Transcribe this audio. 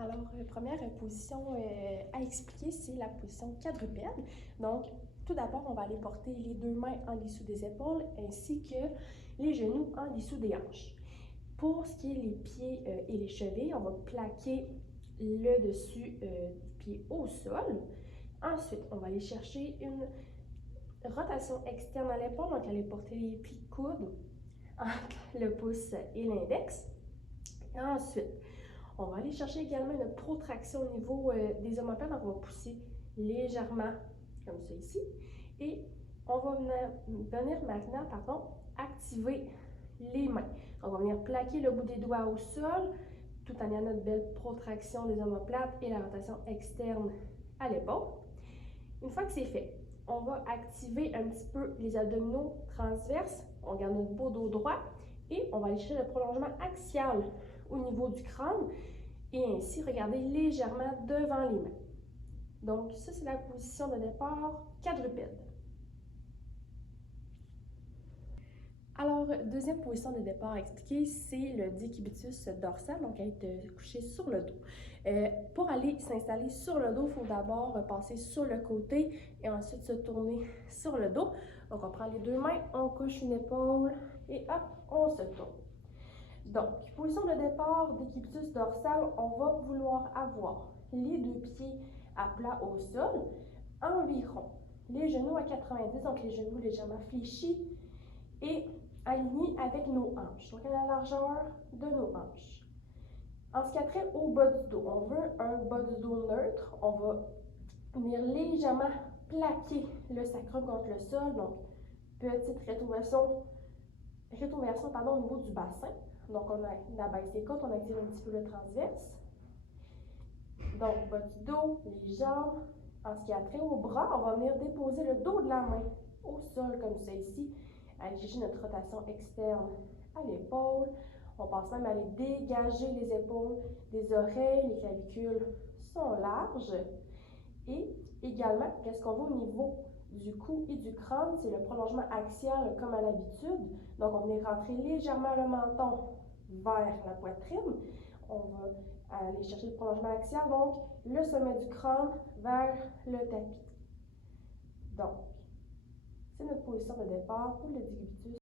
Alors, première position à expliquer, c'est la position quadrupède. Donc, tout d'abord, on va aller porter les deux mains en dessous des épaules ainsi que les genoux en dessous des hanches. Pour ce qui est les pieds et les chevilles, on va plaquer le dessus du pied au sol. Ensuite, on va aller chercher une rotation externe à l'épaule, donc aller porter les plis de coude entre le pouce et l'index. Ensuite, on va aller chercher également une protraction au niveau des omoplates, donc on va pousser légèrement comme ça ici. Et on va venir maintenant activer les mains. On va venir plaquer le bout des doigts au sol, tout en ayant notre belle protraction des omoplates et la rotation externe à l'épaule. Une fois que c'est fait, on va activer un petit peu les abdominaux transverses. On garde notre beau dos droit et on va aller chercher le prolongement axial au niveau du crâne et ainsi regarder légèrement devant les mains. Donc, ça, c'est la position de départ quadrupède. Alors, deuxième position de départ à expliquer, c'est le décubitus dorsal, donc être couché sur le dos. Pour aller s'installer sur le dos, il faut d'abord passer sur le côté et ensuite se tourner sur le dos. Donc, on prend les deux mains, on couche une épaule et hop, on se tourne. Donc, position de départ décubitus dorsal, on va vouloir avoir les deux pieds à plat au sol, environ les genoux à 90, donc les genoux légèrement fléchis et alignés avec nos hanches, donc à la largeur de nos hanches. En ce qui a trait au bas du dos, on veut un bas du dos neutre, on va venir légèrement plaquer le sacrum contre le sol, donc petite rétroversion au niveau du bassin. Donc, on abaisse les côtes, on active un petit peu le transverse. Donc, bas du dos, les jambes. En ce qui a trait au bras, on va venir déposer le dos de la main au sol, comme ça ici. Aller chercher notre rotation externe à l'épaule. On passe même à aller dégager les épaules des oreilles. Les clavicules sont larges. Et également, qu'est-ce qu'on voit au niveau du cou et du crâne? C'est le prolongement axial comme à l'habitude. Donc, on vient rentrer légèrement le menton vers la poitrine. On va aller chercher le prolongement axial, donc le sommet du crâne vers le tapis. Donc, c'est notre position de départ pour le décubitus